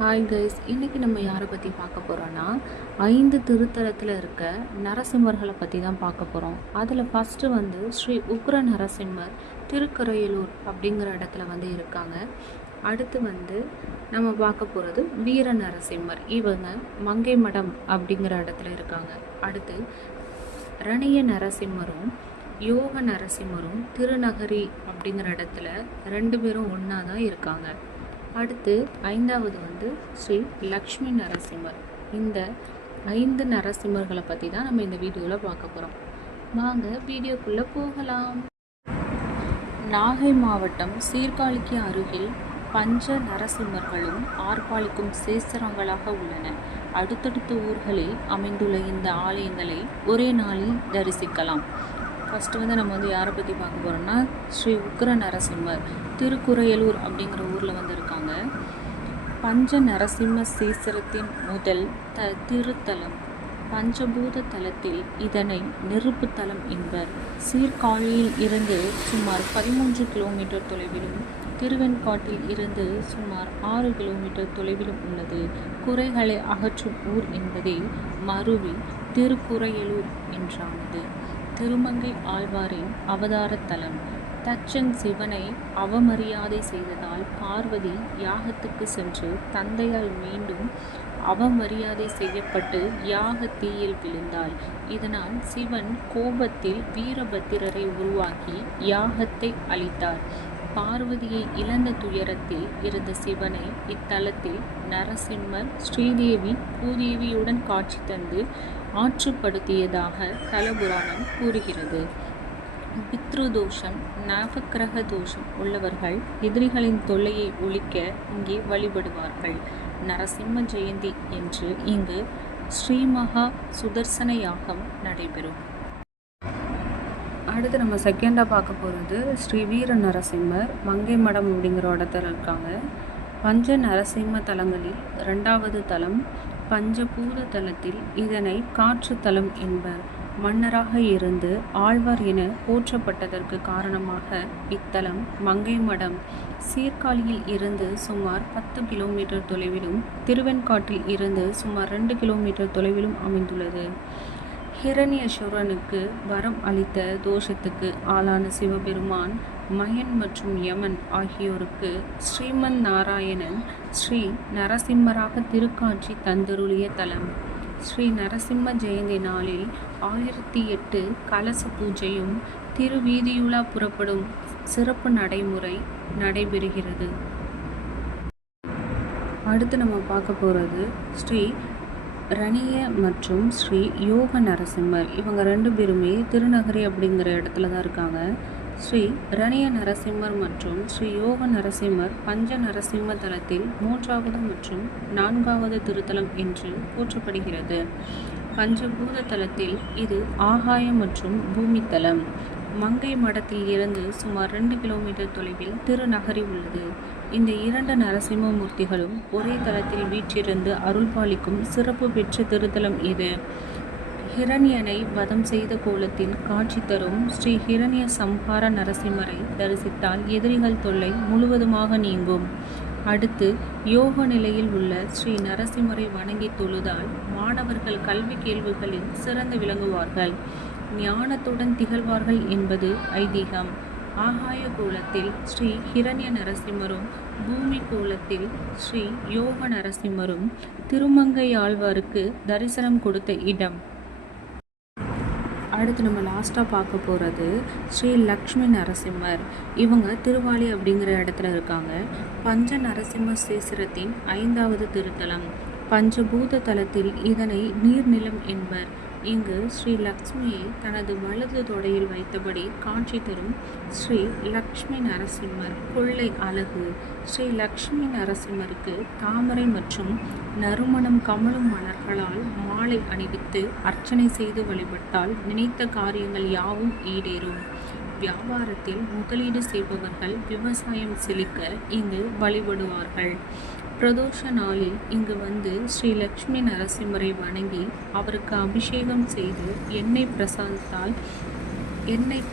Hi guys, இன்றைக்கி நம்ம யாரை பற்றி பார்க்க போகிறோன்னா 5 திருத்தலத்தில் இருக்க நரசிம்மர்களை பற்றி தான் பார்க்க போகிறோம். அதில் ஃபஸ்ட்டு ஸ்ரீ உக்ர நரசிம்மர் திருக்கரையலூர் அப்படிங்கிற இடத்துல இருக்காங்க. அடுத்து நம்ம பார்க்க போகிறது வீர நரசிம்மர், இவங்க மங்கை மடம் அப்படிங்கிற இடத்துல இருக்காங்க. அடுத்து ரணிய நரசிம்மரும் யோக நரசிம்மரும் திருநகரி அப்படிங்கிற இடத்துல 2 பேரும் ஒன்றா தான் இருக்காங்க. அடுத்து 5வது ஸ்ரீ லக்ஷ்மி நரசிம்மர். இந்த 5 நரசிம்மர்களை பற்றி தான் நம்ம இந்த வீடியோவில் பார்க்க போகிறோம். வாங்க வீடியோக்குள்ளே போகலாம். நாகை மாவட்டம் சீர்காழிக்கு அருகில் பஞ்ச நரசிம்மர்களும் ஆர்ப்பாளிக்கும் சேஸ்திரங்களாக உள்ளன. அடுத்தடுத்த ஊர்களில் அமைந்துள்ள இந்த ஆலயங்களை ஒரே நாளில் தரிசிக்கலாம். ஃபஸ்ட்டு நம்ம யாரை பற்றி பார்க்க போகிறோம்னா ஸ்ரீ உக்ர நரசிம்மர் திருக்குரையலூர் அப்படிங்கிற ஊரில் இருக்காங்க. பஞ்ச நரசிம்ம சேஸ்திரத்தின் முதல் திருத்தலம் பஞ்சபூத தலத்தில் இதனை நெருப்பு தலம் என்பர். சீர்காழியில் இருந்து சுமார் 13 கிலோமீட்டர் தொலைவிலும் திருவெண்காட்டில் இருந்து சுமார் 6 கிலோமீட்டர் தொலைவிலும் உள்ளது. குறைகளை அகற்றும் ஊர் என்பதே மருவி திருக்குரையலூர் என்றானது. திருமங்கை ஆழ்வாரின் அவதார தலம். தச்சன் சிவனை அவமரியாதை செய்ததால் பார்வதி யாகத்துக்கு சென்று தந்தையால் மீண்டும் அவமரியாதை செய்யப்பட்டு யாக தீயில் விழுந்தாள். இதனால் சிவன் கோபத்தில் வீரபத்திரரை உருவாக்கி யாகத்தை அழித்தார். பார்வதியை இழந்த துயரத்தில் இருந்த சிவனை இத்தலத்தில் நரசிம்மர் ஸ்ரீதேவி பூதேவியுடன் காட்சி தந்து ஆற்றுப்படுத்தியதாக தலபுராணம் கூறுகிறது. பித்ருதோஷம் நவக்கிரக தோஷம் உள்ளவர்கள் எதிரிகளின் தொல்லையை ஒழிக்க இங்கே வழிபடுவார்கள். நரசிம்ம ஜெயந்தி என்று இங்கு ஸ்ரீமகா சுதர்சன யாகம் நடைபெறும். அடுத்து நம்ம செகண்டாக பார்க்க போகிறது ஸ்ரீ வீர நரசிம்மர் மங்கை மடம் அப்படிங்கிற இடத்துல இருக்காங்க. பஞ்ச நரசிம்ம தலங்களில் 2வது தலம் பஞ்சபூத தலத்தில் இதனை காற்று தலம் என்பர். மன்னராக இருந்து ஆழ்வார் என போற்றப்பட்டதற்கு காரணமாக இத்தலம் மங்கை மடம் சீர்காழியில் இருந்து சுமார் 10 கிலோமீட்டர் தொலைவிலும் திருவெண்காட்டில் இருந்து சுமார் 2 கிலோமீட்டர் தொலைவிலும் அமைந்துள்ளது. ஹிரண்யேஸ்வரனுக்கு வரம் அளித்த தோஷத்துக்கு ஆளான சிவபெருமான் மயன் மற்றும் யமன் ஆகியோருக்கு ஸ்ரீமன் நாராயணன் ஸ்ரீ நரசிம்மராக திருக்காட்சி தந்தருளிய தலம். ஸ்ரீ நரசிம்ம ஜெயந்தி நாளில் 1008 கலச பூஜையும் திருவீதியுலா புறப்படும் சிறப்பு நடைமுறை நடைபெறுகிறது. அடுத்து நம்ம பார்க்க போகிறது ஸ்ரீ ரணிய மற்றும் ஸ்ரீ யோக நரசிம்மர். இவங்க 2 பேருமே திருநகரி அப்படிங்கிற இடத்துல தான் இருக்காங்க. ஸ்ரீ ரணிய நரசிம்மர் மற்றும் ஸ்ரீ யோக நரசிம்மர் பஞ்ச நரசிம்ம தலத்தில் 3வது மற்றும் 4வது திருத்தலம் என்று போற்றப்படுகிறது. பஞ்சபூத தலத்தில் இது ஆகாயம் மற்றும் பூமி தலம். மங்கை மடத்தில் இருந்து சுமார் 2 கிலோமீட்டர் தொலைவில் திருநகரி உள்ளது. இந்த 2 நரசிம்ம மூர்த்திகளும் ஒரே தலத்தில் வீற்றிருந்து அருள்பாலிக்கும் சிறப்பு பெற்ற திருத்தலம் இது. ஹிரண்யனை வதம் செய்த கோலத்தில் காட்சி தரும் ஸ்ரீ ஹிரண்ய சம்ஹார நரசிம்மரை தரிசித்தால் எதிரிகள் தொல்லை முழுவதுமாக நீங்கும். அடுத்து யோக நிலையில் உள்ள ஸ்ரீ நரசிம்மரை வணங்கி தொழுதால் மாணவர்கள் கல்வி கேள்விகளில் சிறந்து விளங்குவார்கள், ஞானத்துடன் திகழ்வார்கள் என்பது ஐதீகம். ஆகாய கோலத்தில் ஸ்ரீ ஹிரண்ய நரசிம்மரும் பூமி கோலத்தில் ஸ்ரீ யோக நரசிம்மரும் திருமங்கை ஆழ்வாருக்கு தரிசனம் கொடுத்த இடம். அடுத்து நம்ம லாஸ்ட்டாக பார்க்க போகிறது ஸ்ரீ லக்ஷ்மி நரசிம்மர். இவங்க திருவாலி அப்படிங்கிற இடத்துல இருக்காங்க. பஞ்ச நரசிம்ம சேஸ்திரத்தின் 5வது திருத்தலம். பஞ்சபூத தலத்தில் இதனை நீர்நிலம் என்பர். இங்கு ஸ்ரீ லக்ஷ்மியை தனது வலது தொடையில் வைத்தபடி காட்சி தரும் ஸ்ரீ லக்ஷ்மி நரசிம்மர் கொள்ளை அழகு. ஸ்ரீ லக்ஷ்மி நரசிம்மருக்கு தாமரை மற்றும் நறுமணம் கமலும் மலர்களால் மாலை அணிவித்து அர்ச்சனை செய்து வழிபட்டால் நினைத்த காரியங்கள் யாவும் ஈடேறும். வியாபாரத்தில் முதலீடு செய்பவர்கள் விவசாயம் செழிக்க இங்கு வழிபடுவார்கள். பிரதோஷ நாளில் இங்கு ஸ்ரீ லக்ஷ்மி நரசிம்மரை வணங்கி அவருக்கு அபிஷேகம் செய்து எண்ணெய்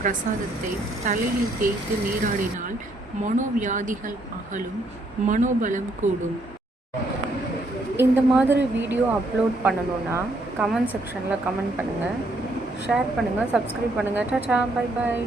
பிரசாதத்தை தலையில் தேய்த்து நீராடினால் மனோவியாதிகள் அகலும், மனோபலம் கூடும். இந்த மாதிரி வீடியோ அப்லோட் பண்ணணுன்னா கமெண்ட் செக்ஷனில் கமெண்ட் பண்ணுங்கள், ஷேர் பண்ணுங்கள், சப்ஸ்கிரைப் பண்ணுங்கள். Tata, bye bye.